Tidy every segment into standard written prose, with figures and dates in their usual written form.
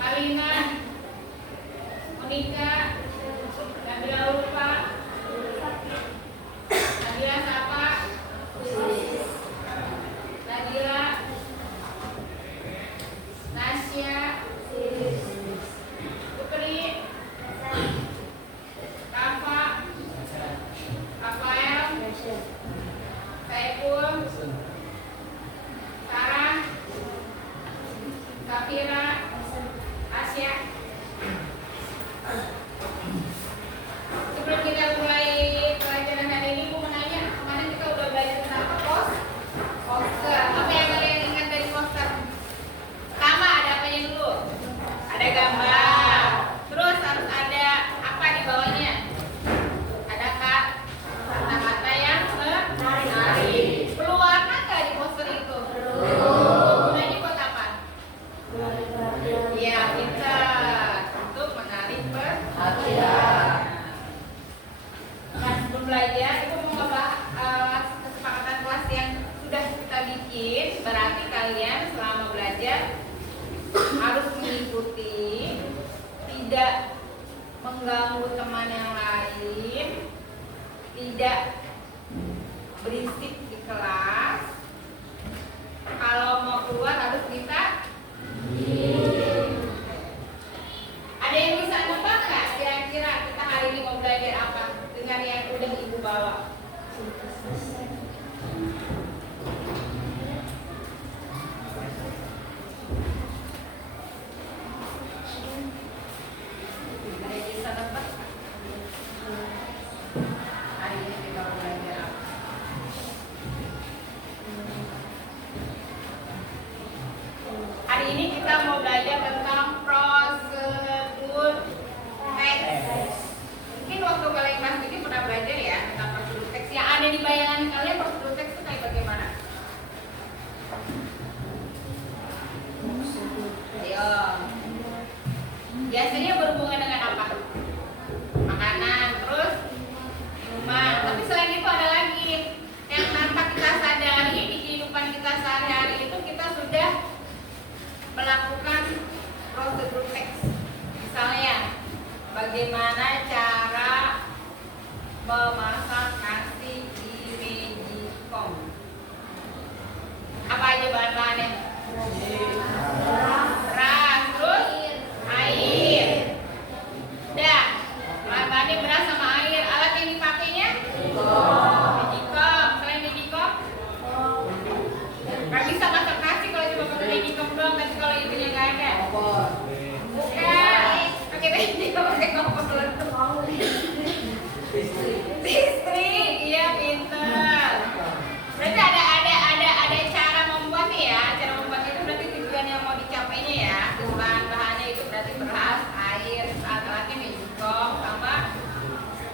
Malina, Monika, Nabila Ulfa, Nabila Sapa, Nadila, Nasya, Putri, Kafa, Rafael, Saiful, Sarah, Safira, Asya. Sebelum kita mulai pelajaran hari ini, aku mau nanya, kemarin kita udah belajar tentang apa, poster. Apa yang kalian ingat dari poster? Pertama, ada apanya dulu? Ada gambar. Terus harus ada apa di bawahnya? Ada kata-kata yang menarik. Perlu warna nggak di poster itu? Gunanya buat apa? Iya, pintar. Untuk menarik perhatian. Nah, sebelum belajar, itu mau ngebahas kesepakatan kelas yang sudah kita bikin. Berarti kalian selama belajar harus mengikuti, tidak mengganggu teman yang lain, tidak berisik di kelas. Kalau mau keluar harus minta izin. Ada yang bisa nebak nggak kira-kira kita hari ini mau belajar apa dengan yang udah ibu bawa? Ada yang bisa nebak? Hari ini kita mau belajar apa? Hari ini kita mau belajar tentang prosedur teks. Mungkin waktu kalian kelas ini pernah belajar ya tentang prosedur teks. Yang ada di bayangan kalian prosedur teks itu kayak bagaimana? Ayo. Biasanya berhubungan dengan apa? Makanan, terus minuman. Tapi selain itu ada lagi yang tanpa kita sadari di kehidupan kita sehari-hari itu kita sudah melakukan prosedur teks. Misalnya, bagaimana cara memasak nasi di Magicom? Apa aja bahan-bahannya? Beras, terus air. Udah, bahan-bahannya beras sama air. Alat yang dipakainya? Magicom. Selain Magicom? Gak bisa masak nasi kalau cuma pakai Magicom doang. Tapi kalau itunya nggak ada. Bukan. Pakai Magicom, pakai kompor. Listrik, iya pinter. Berarti ada cara membuatnya ya. Cara membuatnya itu berarti tujuan yang mau dicapainya ya. Terus bahan-bahannya itu berarti beras, air, alat-alatnya Magicom sama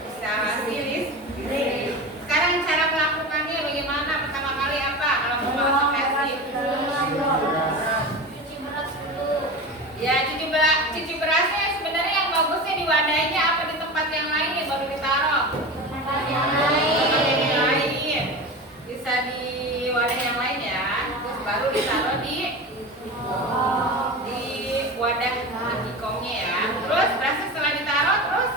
instalasi listrik. Sekarang cara melakukannya bagaimana? Pertama kali apa? Kalau mau masak nasi? Cuci beras dulu. Ya, cuci berasnya sebenarnya yang bagusnya di wadahnya apa di tempat yang lain ya baru ditaruh? Tempat yang Tempat lain. yang lain. Bisa di wadah yang lain ya. Terus baru ditaruh di wadah Magicomnya ya. Terus berasnya setelah ditaruh terus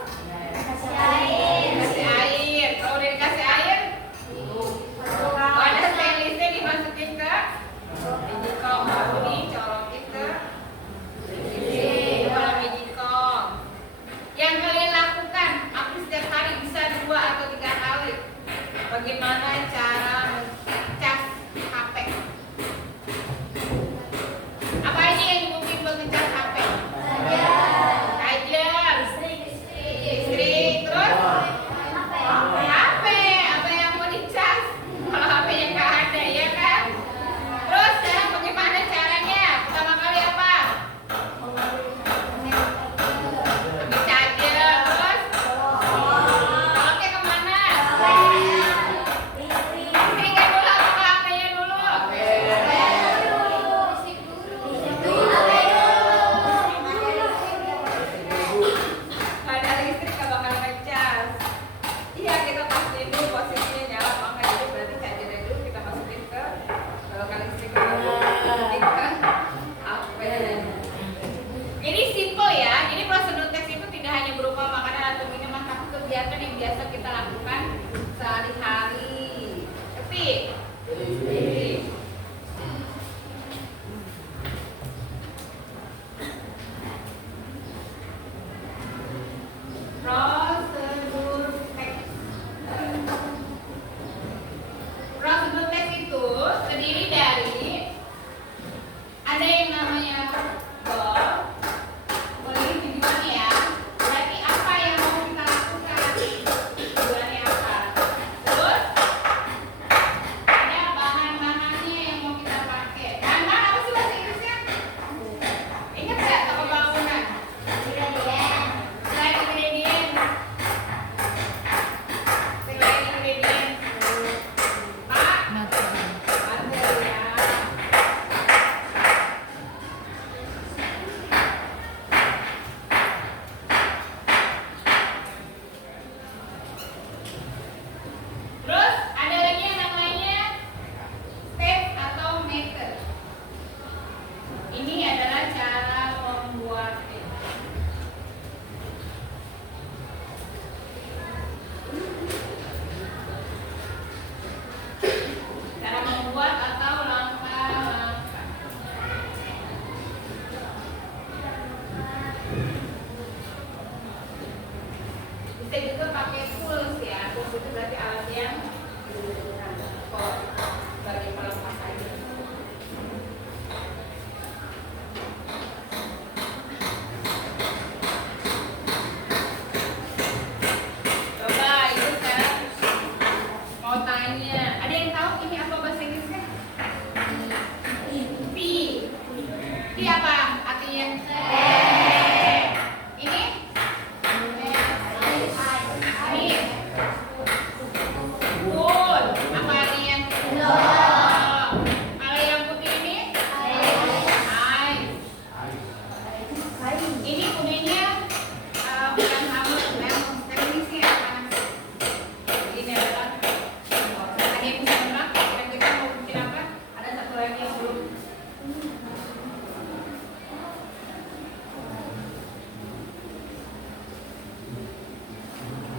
Kasih air. kasih air. Kalau udah dikasih air, wadah stainlessnya dimasukin ke Magicom baru dicolokin ke wadah Magicom. Yang kalian lakukan hampir setiap hari bisa 2 atau 3 kali. Bagaimana cara ngecas HP? Apa aja yang dibutuhin buat ngecas HP? Charger, listrik, terus HP. Apa yang mau dicas? Kalau HP-nya nggak ada ya kan? Terus sekarang bagaimana caranya? Pertama kali apa? Ambil charger, terus coloknya kemana? Listriknya dulu atau HP-nya dulu? Nggak ada listrik nggak bakal ngecas. Iya, kita pastiin dulu posisinya nyala apa enggak. Jadi berarti chargernya dulu kita masukin ke kalau listrik ke HP.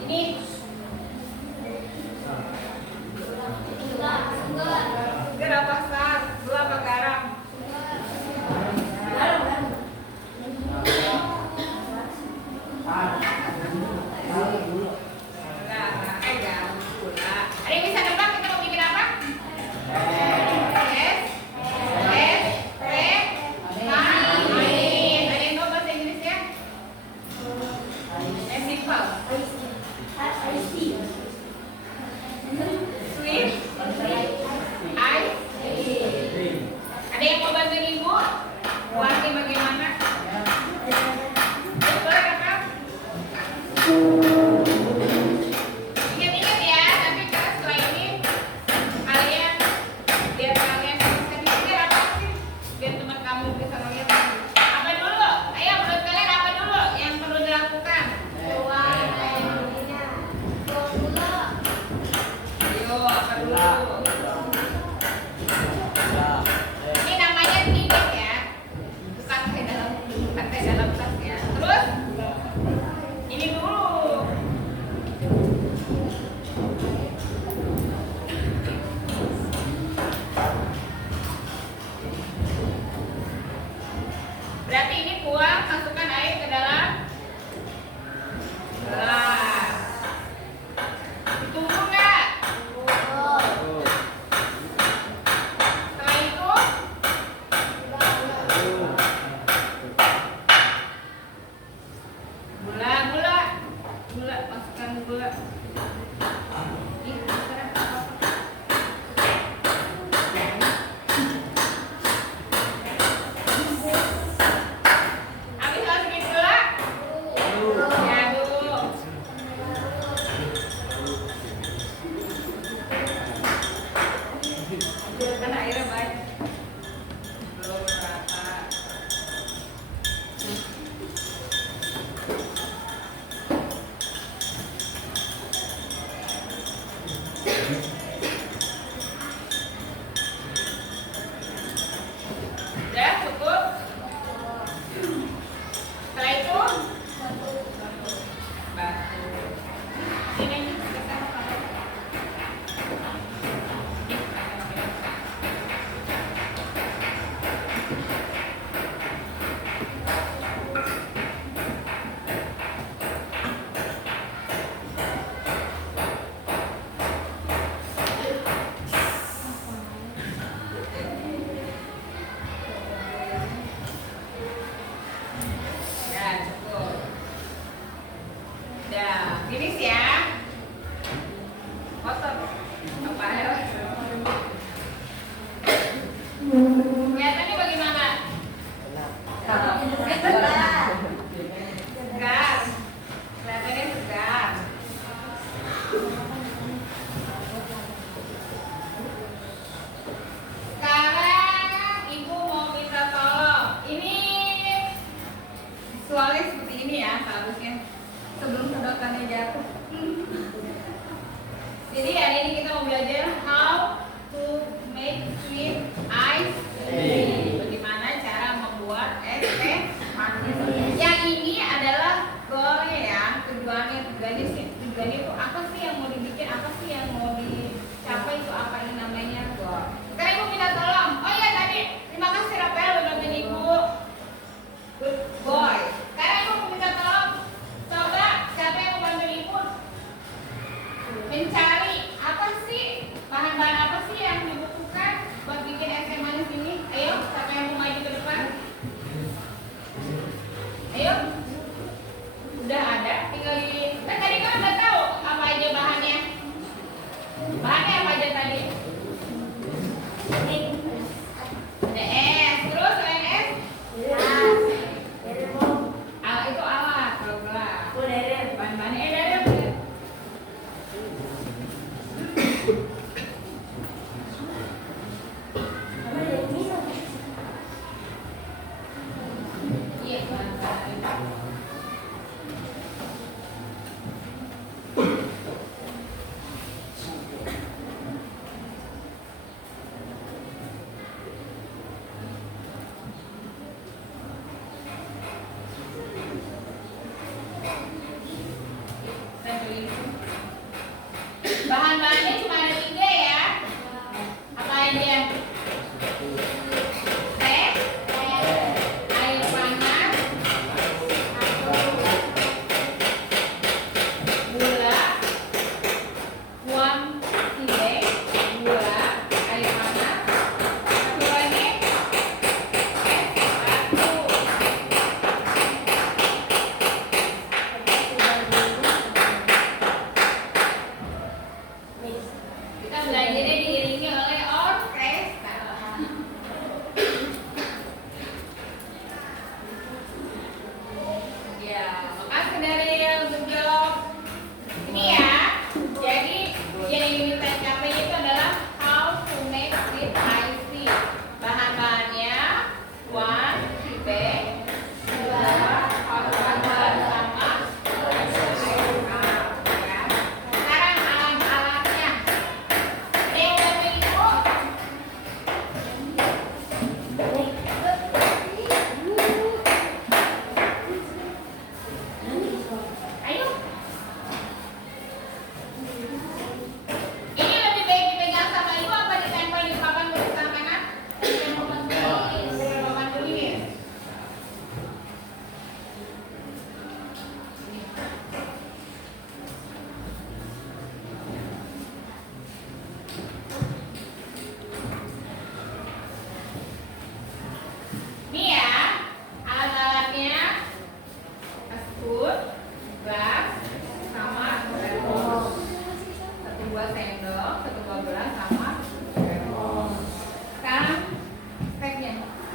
Ini seger apa sar? Gula apa garam? Gula. Ada yang bisa nebak kita mau bikin apa? Es, teh, manis. Ada yang tahu bahasa Inggrisnya? Simple. Sweet, ice. Ada yang mau bantuin ibu? Buatnya bagaimana? Boleh kakak? Ingat-ingat ya, tapi setelah ini kalian biar kalian bisa pikir apa sih? Biar teman kamu bisa ngeliat apa dulu? Ayo menurut kalian apa dulu yang perlu dilakukan? Ayo apa dulu? Ini namanya tidur ya, bukan teh dalam tas ya. Terus ini dulu. Berarti ini kuah, masukkan air ke dalam gelas. Ditunggu nggak? Setelah itu gula, masukkan gula. Ih, sekarang apa? Habis masukin gula, diaduk. Kan airnya banyak. Belum rata. Udah cukup. Setelah itu batu. Ini kita pakai. Ya cukup. Udah, finish ya. Kotor. Apa ya? Kelihatannya bagaimana? Segar. Kelihatannya segar. Sekarang ibu mau minta tolong. Ini visualnya seperti ini ya seharusnya. Sebelum sedotannya jatuh. Jadi hari ini kita mau belajar how to make sweet ice cream. Bagaimana cara membuat es teh manis. Yang ini adalah goalnya ya. Tujuannya itu apa sih yang mau dibikin, apa sih yang mau dicapai, itu apa ini namanya goal. Sekarang ibu minta tolong. Oh iya tadi, terima kasih Rafael udah bantuin ibu. Good boy. Sekarang ibu minta tolong. Coba siapa yang mau bantuin ibu mencari apa sih bahan-bahan apa sih yang dibutuhkan buat bikin es teh manis ini. Ayo, siapa yang mau maju ke depan? Ayo. Udah ada, tinggal di. Kan tadi kan udah tahu apa aja bahannya. Bahannya apa aja tadi? Ada es, terus selain es? Itu alat, kalau gelas. Bahan-bahannya dari. Iya, bahan-bahan.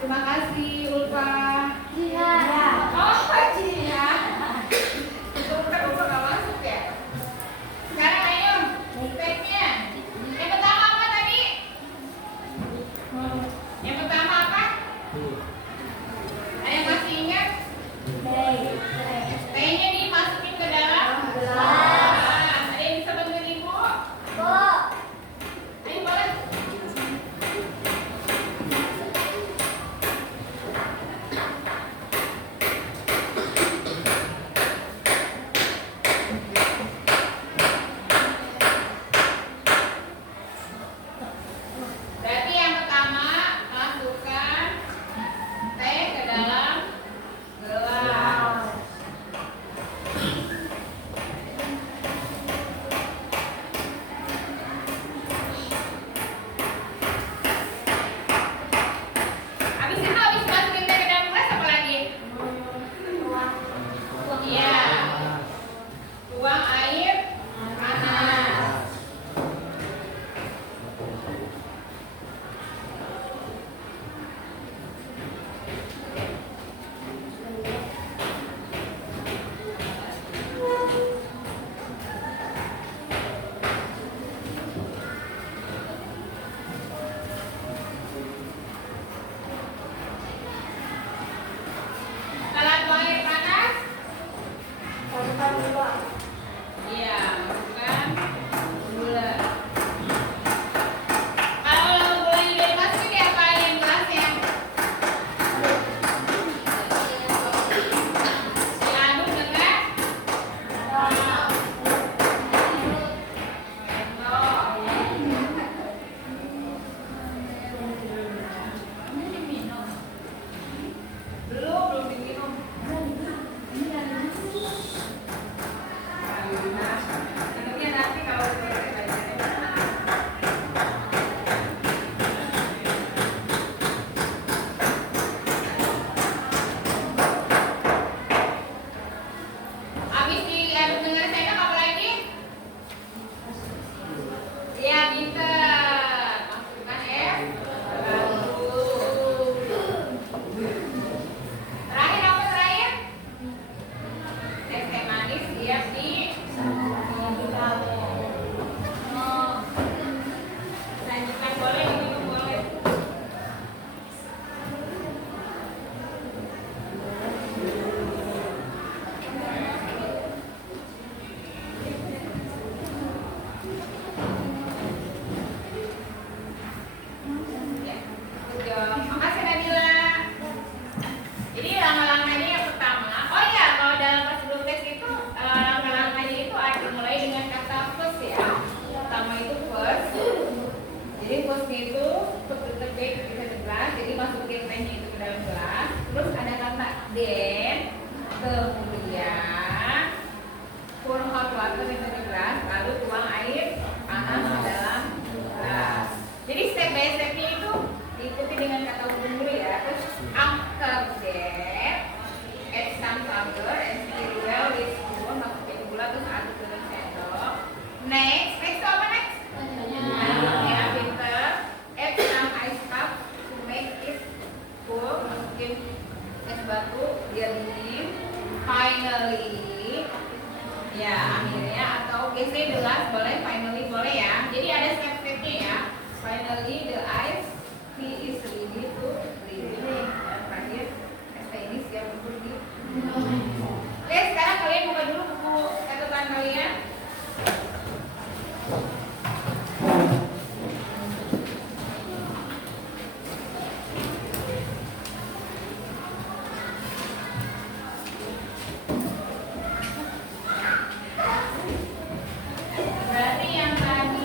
Terima kasih Ulfa. Iya. Oh, Cia. Itu kan Ulfa nggak masuk ya? Sekarang ayo, stepnya. Yang pertama apa tadi? Yang pertama apa? Ayo masih ingat? T-nya dimasukin ke dalam gelas. Ada yang bisa bantuin ibu? Ayo boleh. Berarti yang pertama masukkan teh ke dalam gelas. Habis masukin teh ke dalam gelas apa lagi? Iya. Tuang air panas. Setelah tuang air panas, iya, masukkan gula. Kalau gulanya udah dimasukin ya apain gelasnya? Diaduk dengan belum diminum. Minumnya nanti kalau selesai belajarnya. Habis diaduk dengan sendok apa lagi? Iya, pinter. Masukkan es batu. Terakhir apa terakhir? Es teh manis siap di lanjutkan boleh, diminum boleh. Ya, udah. Makasih Nabila. Jadi langkah-langkahnya yang pertama, oh ya kalau dalam prosedur tes itu langkah-langkahnya itu ada mulai dengan kata first ya. Pertama itu first. Jadi firstnya itu put the bag into the glass. Jadi masukin tehnya itu ke dalam gelas. Terus ada kata then, kemudian pour hot water into the glass. Lalu tuang air panas ke dalam gelas. Jadi step by stepnya itu diikuti dengan kata hubung dulu ya. Terus after that, add some sugar and stir well with spoon. Masukin gula terus aduk dengan sendok. Next itu apa next? Ya pinter. Add some ice cup to make it cool. Masukin es batu biar dingin. Finally, ya akhirnya atau geser gelas boleh. Finally boleh ya. Jadi ada step-stepnya ya. Finally the ice tea is ready to drink. Dan terakhir es teh ini siap untuk diminum. Oke, sekarang kalian buka dulu buku catatan kalian. Berarti yang tadi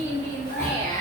inti-intinya ya.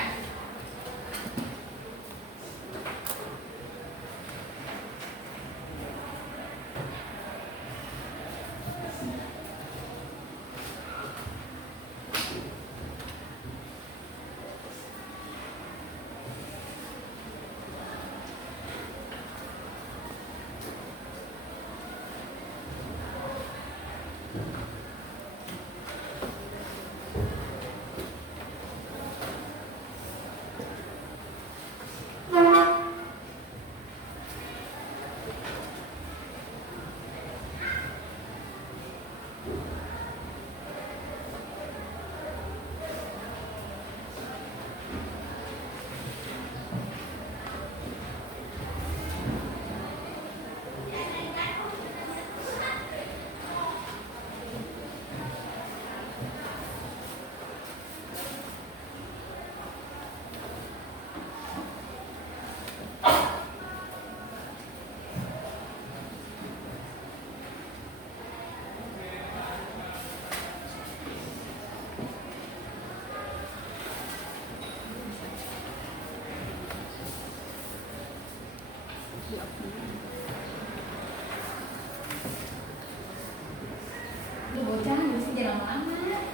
Lu bocah mesti jangan lama-lama.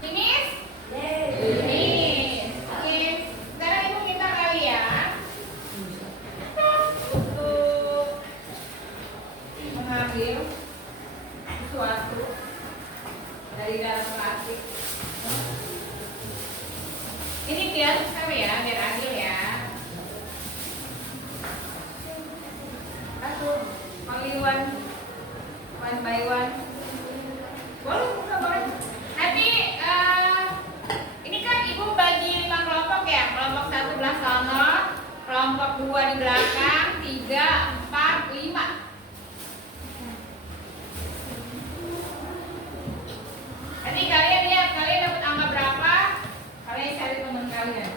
Finish? Finish. Oke. Sekarang ibu minta kalian untuk mengambil sesuatu dari dalam plastik. Ini biar biar adil ya. Satu, only one by one. Boleh, buka boleh. Nanti ini kan ibu bagi 5 kelompok ya. Kelompok 1 belah sana, kelompok 2 di belakang, 3, 4, 5. Nanti kalian lihat kalian dapat angka berapa, kalian cari teman kalian.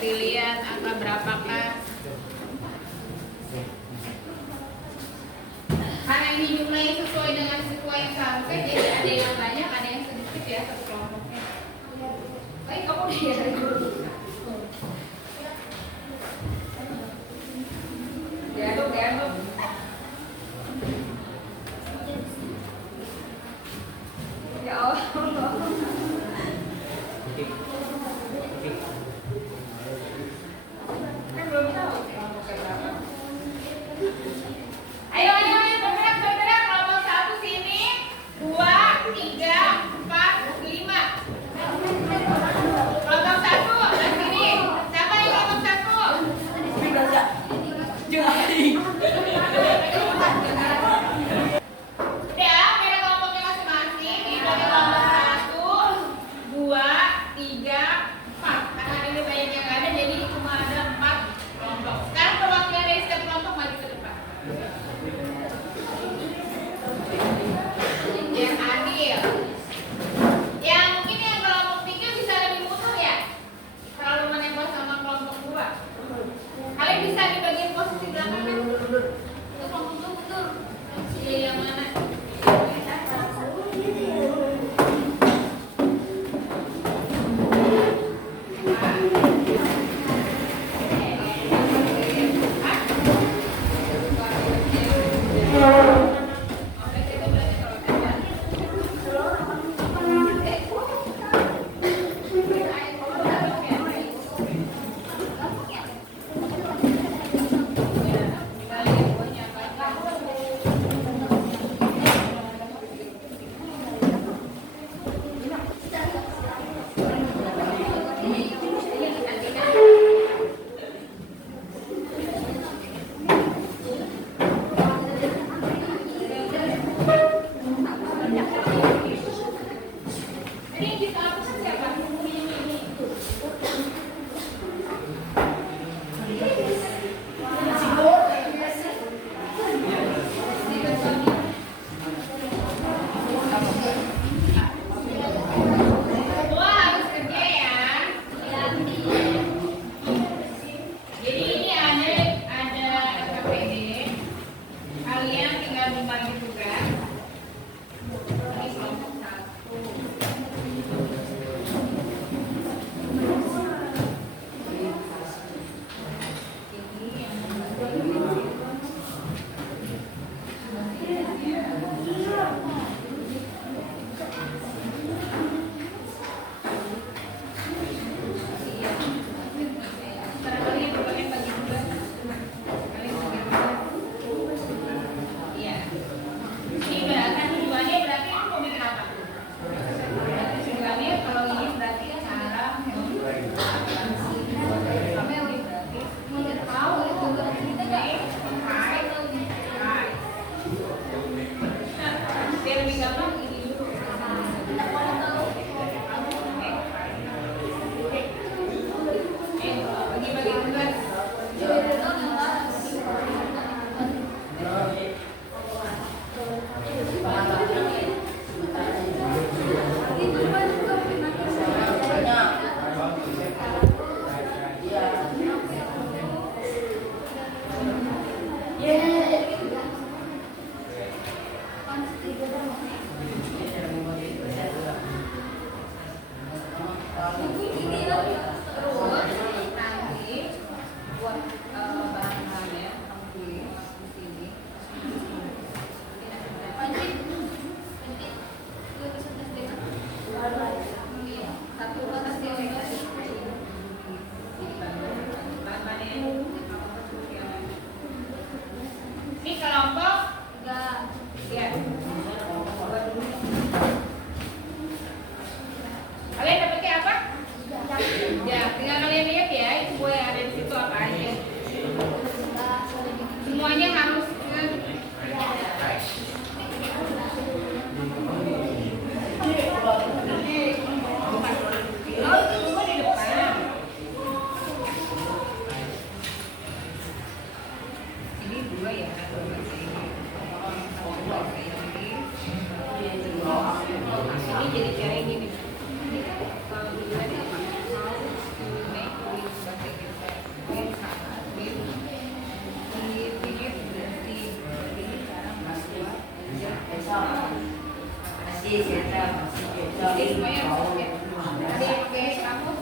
Dilihat angka berapakah. Karena ini jumlahnya sesuai dengan siswa yang sampai, jadi ada yang banyak, ada yang sedikit ya satu kelompoknya. Baik, kamu dari dulu. Diaduk. Ya Allah. Kan belum tahu kelompoknya berapa. Ayo bergerak kelompok 1 sini, 2, 3, 4, 5. Kelompok 1 ke sini. Siapa yang kelompok 1? Udah, beda kelompoknya masing-masing. Ini ada kelompok 1, 2, 3, 4. Karena ini banyak yang ada, jadi cuma ada 4 kelompok. Sekarang perwakilan dari setiap kelompok maju ke depan. Yang adil. Yang mungkin yang kelompok 3 bisa lebih mudah ya. Terlalu menempel sama kelompok 2. Kalian bisa di bagian posisi belakang kan? Sekarang kalian bagian bagi dua. Kalian bagi dua. Iya. Ini berarti tujuannya berarti aku mau bikin apa? Tujuannya kalau ini berarti cara sampai ini berarti mau tahu itu kita nggak hai. Biar lebih gampang ini dulu. Bagi-bagi tugas. Terus nanti buat bahan-bahannya kamu pilih di sini. Satu kertas ini kelompok ya. Kalian dapetnya apa? Ya, tinggal kalian lihat ya, itu kue yang ada di situ apa aja. Semuanya harus oh, itu semua di depan. Ini dua ya, ini jadi kayak gini. Kalau dulu ini apa? Ini kulit batik kita. Ini sangat di pinggir berarti ini sekarang masuk. Jadi semuanya harus ya. Ada yang pakai kamus.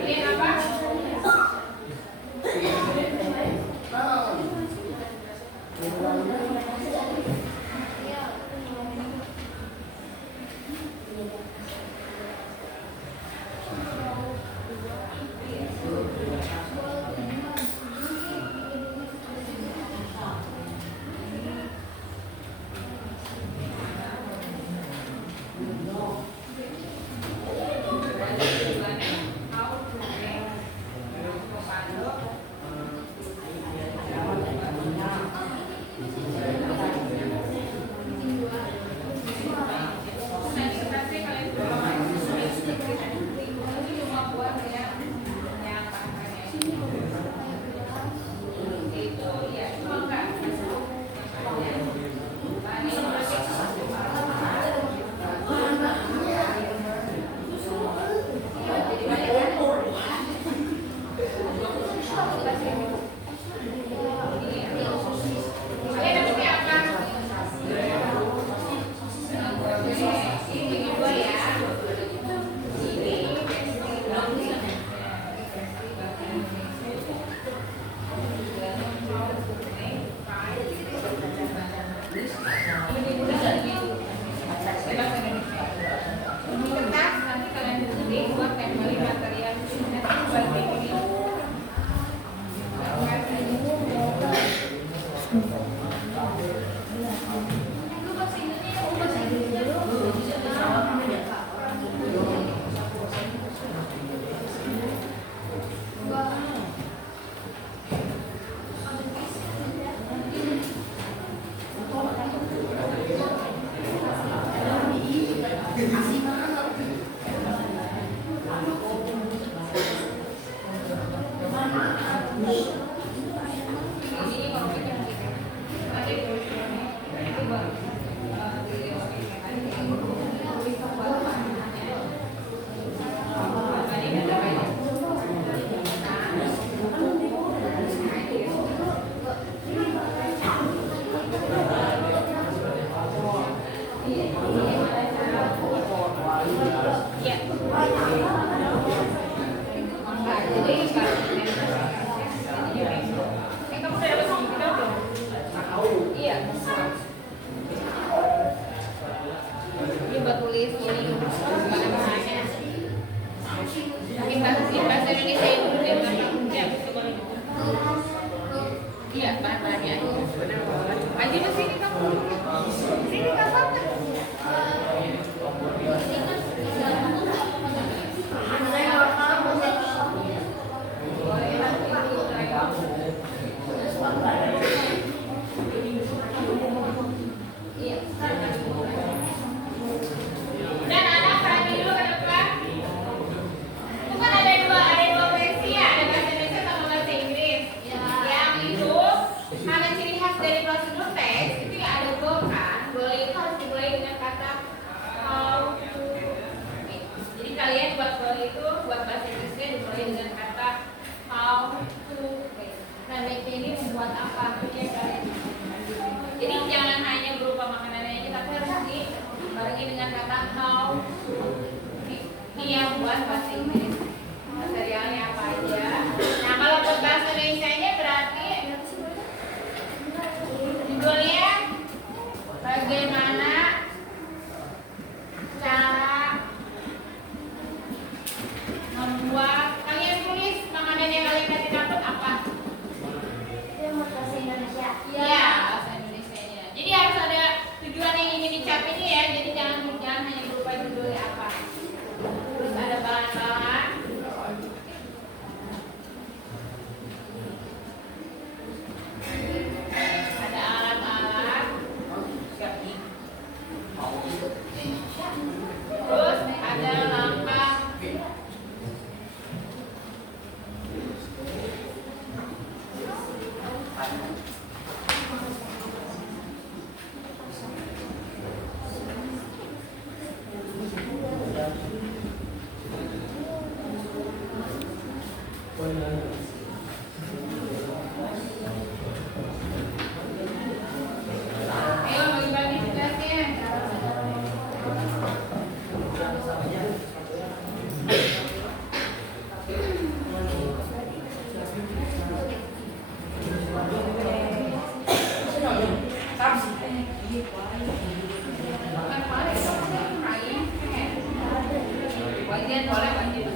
Kalian apa? Iya. Enggak, jadi kalau kamu udah dapat kita belum? Iya. Ini buat tulis ini bahan-bahannya. Mungkin bahasa Indonesia dulu deh, ya. Iya, bahan-bahannya. Maju ke sini kamu. Sini kakak. Dan anak perhati dulu ke depan. Itu kan ada dua versi ya, ada bahasa Indonesia sama bahasa Inggris. Yang itu karena ciri khas dari prosedur teks itu ya ada goal kan. Goal itu harus dimulai dengan kata how to. Jadi kalian buat goal itu buat bahasa Inggrisnya dimulai dengan kata how to. Nah, make ini membuat apa ya kalian? Jadi jangan hanya berupa makanan aja, tapi harus dibarengi dengan kata how to. Ini yang buat bahasa Inggris. Materialnya apa aja? Nah, kalau buat bahasa Indonesia-nya berarti judulnya bagaimana cara membuat kalian tulis makanan yang kalian kasih dapat apa? Iya, bahasa Indonesia-nya. Jadi harus ada tujuan yang ingin dicapai nih ya. Jadi jangan hanya berupa judulnya apa. Terus ada bahan-bahan. Ada alat-alat. Terus ada langkah. Ayo bagi-bagi tugasnya. Wajian boleh wajib.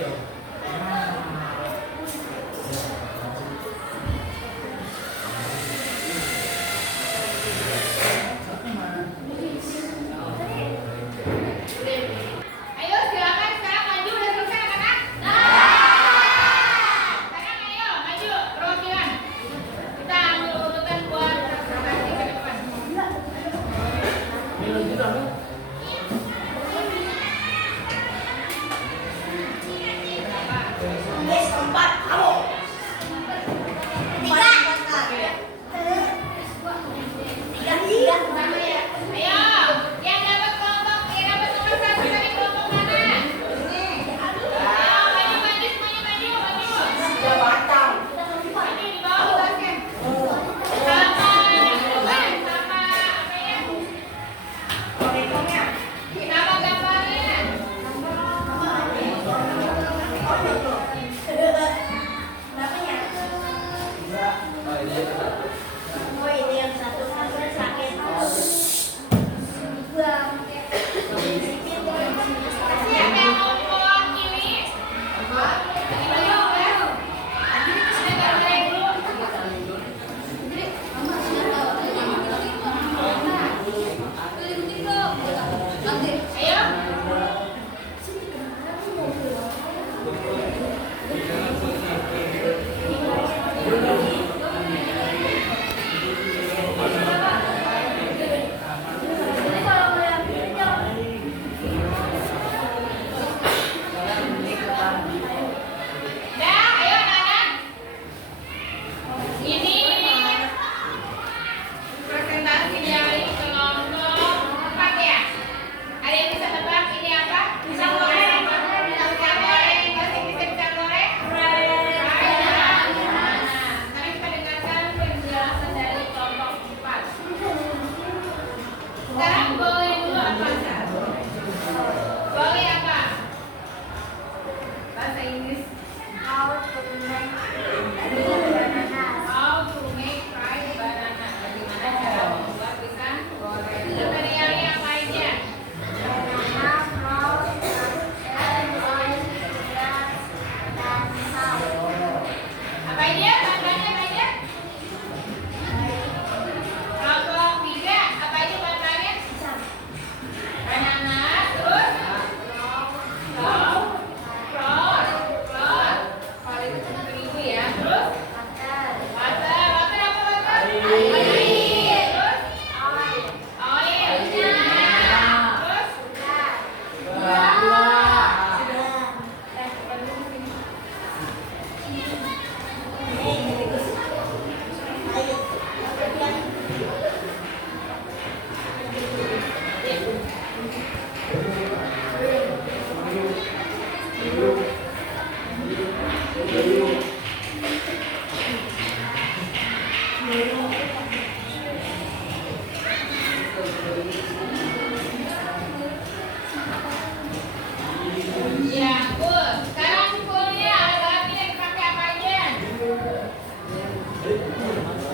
Ayo silakan sekarang maju, udah selesai anak-anak? Sekarang ayo maju perwakilan. Kita ambil urutan buat presentasi ke depan. Ayo, yang dapat kelompok, yang dapat nomor 1 dari kelompok mana? Ayo maju semuanya maju. Maju di bawah kelasnya. Sama apa ya? Nama gambarnya. Siapa yang mau mewakili? Ayo. Dah, ayo anak-anak. Ini presentasi dari kelompok 4 ya. Ada yang bisa tebak ini apa? Pisang goreng. Pisang goreng. Bahasa Inggrisnya pisang goreng. Mari kita dengarkan penjelasan dari kelompok 4. Sekarang boleh dulu apa? Boleh apa? Bahasa Inggris. How to make fried banana. Bagaimana cara membuat pisang goreng? Materialnya apa aja? Apa aja? Bahan-bahannya apa aja? Kelompok 3, apa aja bahan-bahannya? Banana, terus? Flour, itu kan terigu ya. Terus? Butter apa butter? Air. Terus? Oil. Terus? Ya, full. Sekarang fullnya alat-alatnya yang dipakai apa aja?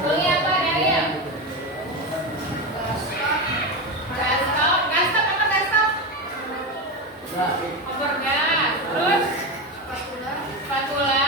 Fullnya apa, Daryl? Gasstop. Gasstop apa gasstop? Kompor gas. Terus? Spatula.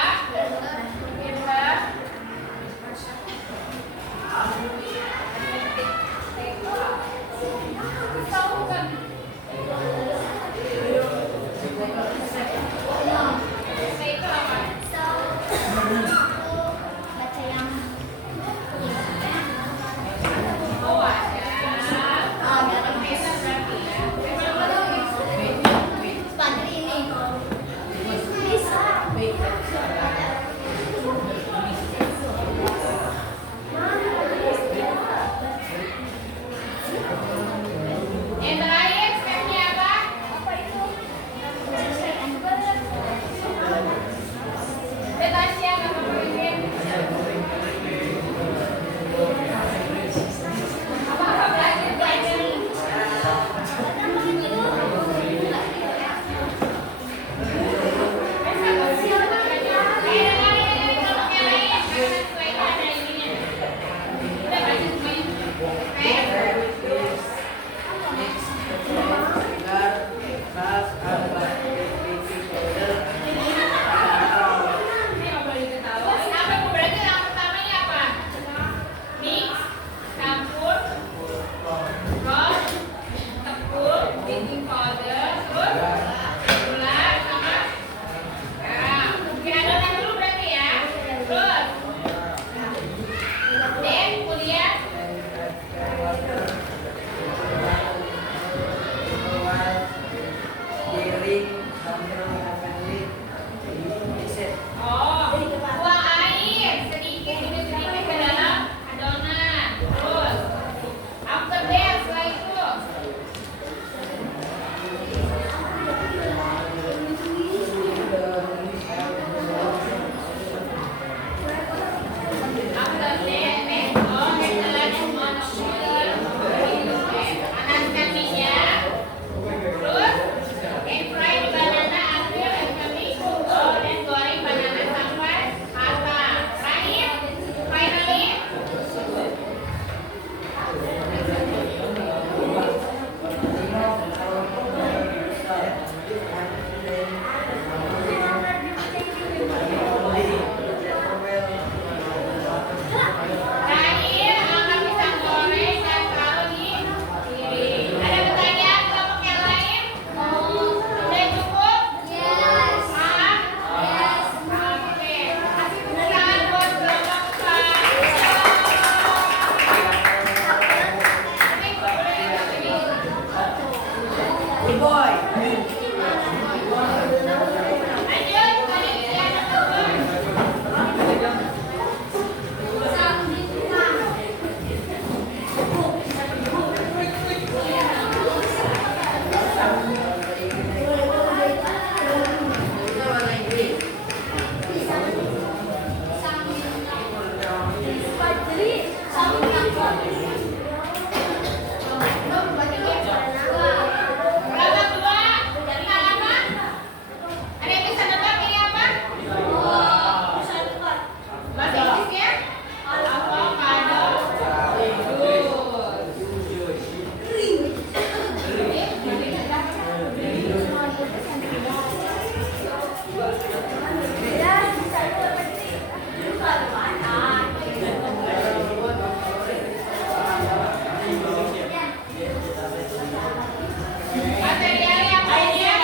Materialnya apa aja?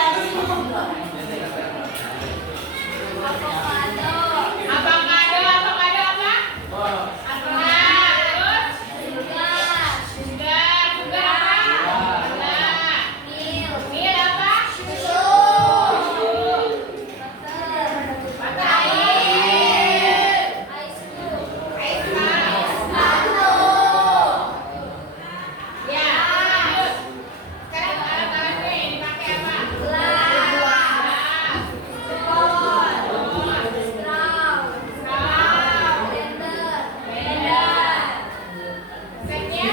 Avocado apa? Apel. Terus? Sugar apa? Mil apa? Susu. Mata air. Ice ya, lanjut. Sekarang alat-alat gue yang dipakai apa? Setnya?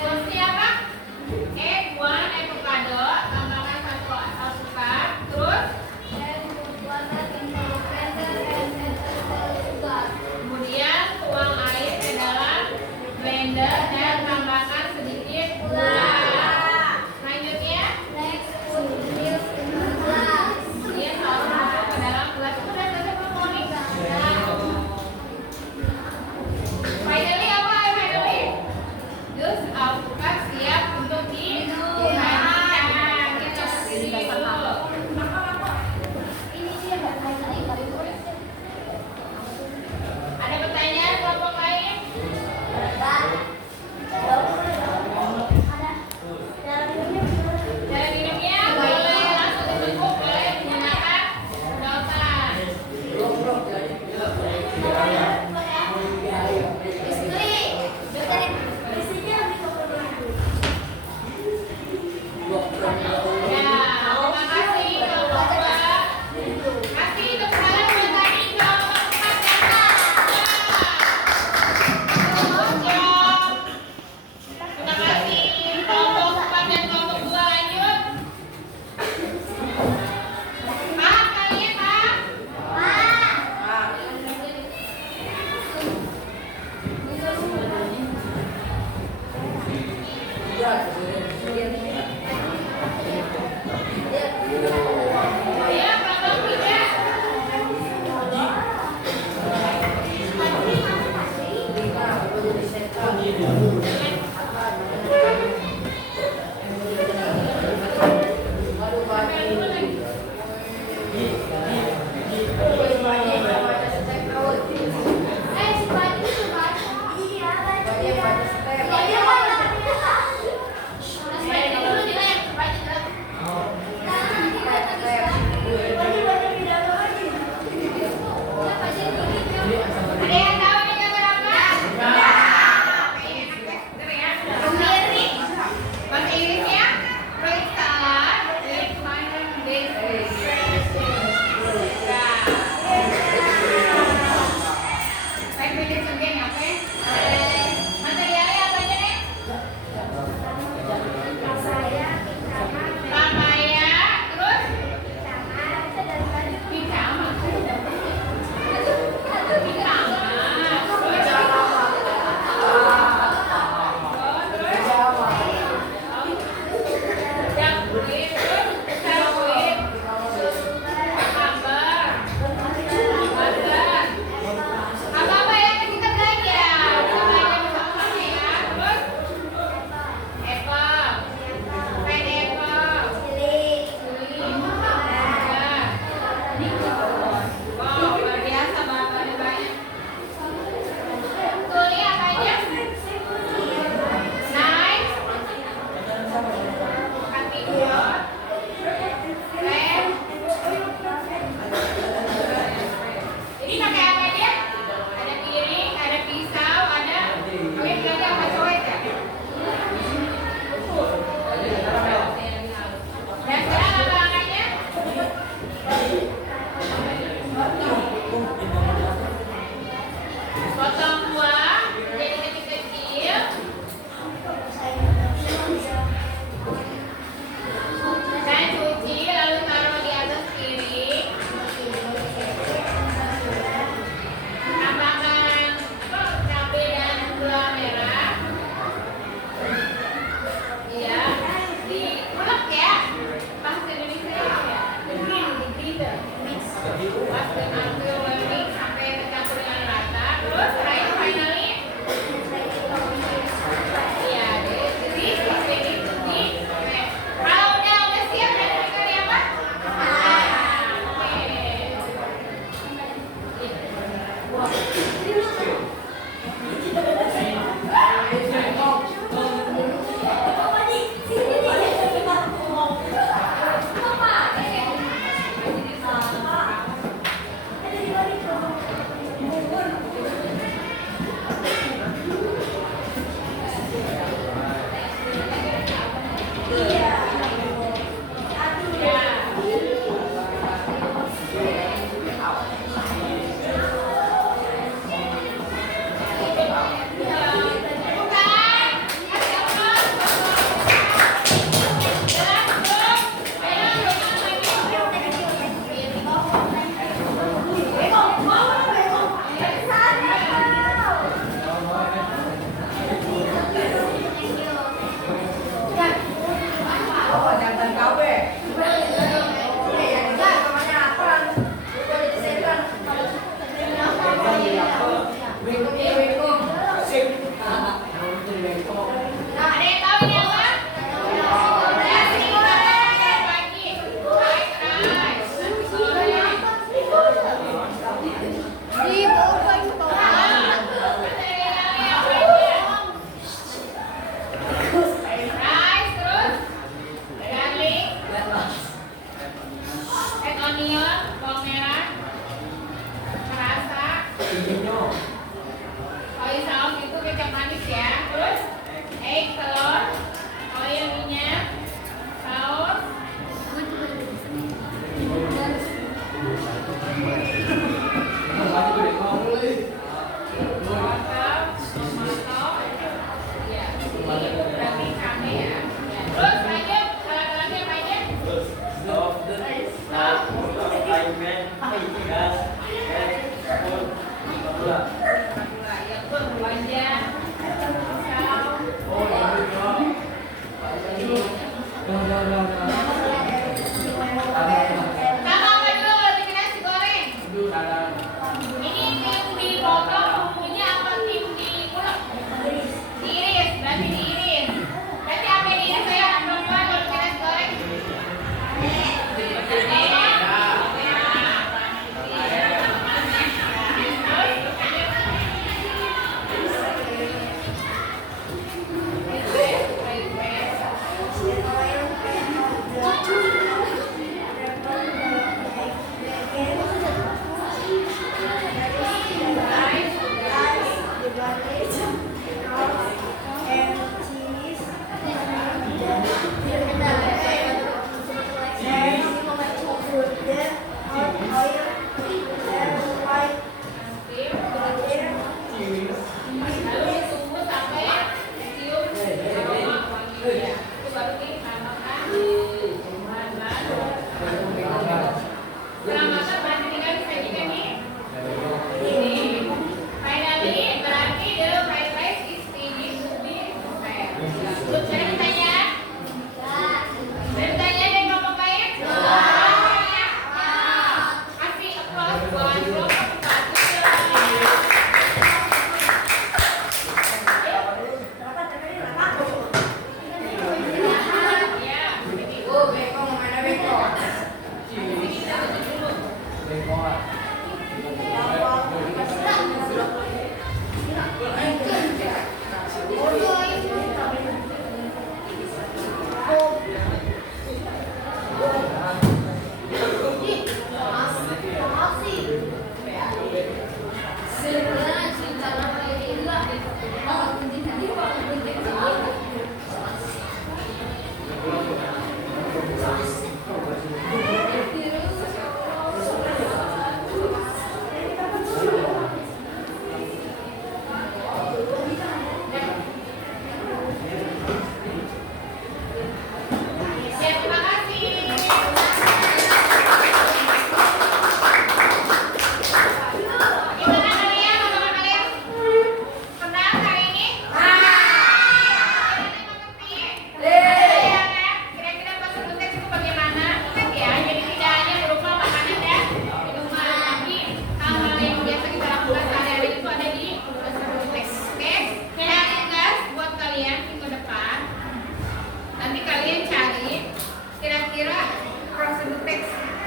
Porsi apa? Egg, 1 avocado, tambahkan 1 alpukat, terus kemudian tuang air ke dalam blender dan tambahkan sedikit gula. Selanjutnya, kemudian harus masuk ke dalam gelas. Udah selesai belum, Moni? Finally apa? Finally, jus alpukat siap untuk disajikan. Kita sendiri dulu. Ada pertanyaan kelompok lain? Cara minumnya boleh langsung dibungkus, boleh menggunakan sedotan. Ya, terima kasih kelompok 2. Kasih tepuk tangan buat tadi kelompok 4 dan 5. Good job. Terima kasih kelompok 4 dan kelompok 2, lanjut. Paham kalian, paham?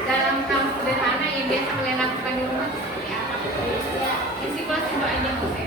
dalam kamus sederhana yang biasa kalian lakukan di rumah seperti apa? Isi kelas itu aja, oke?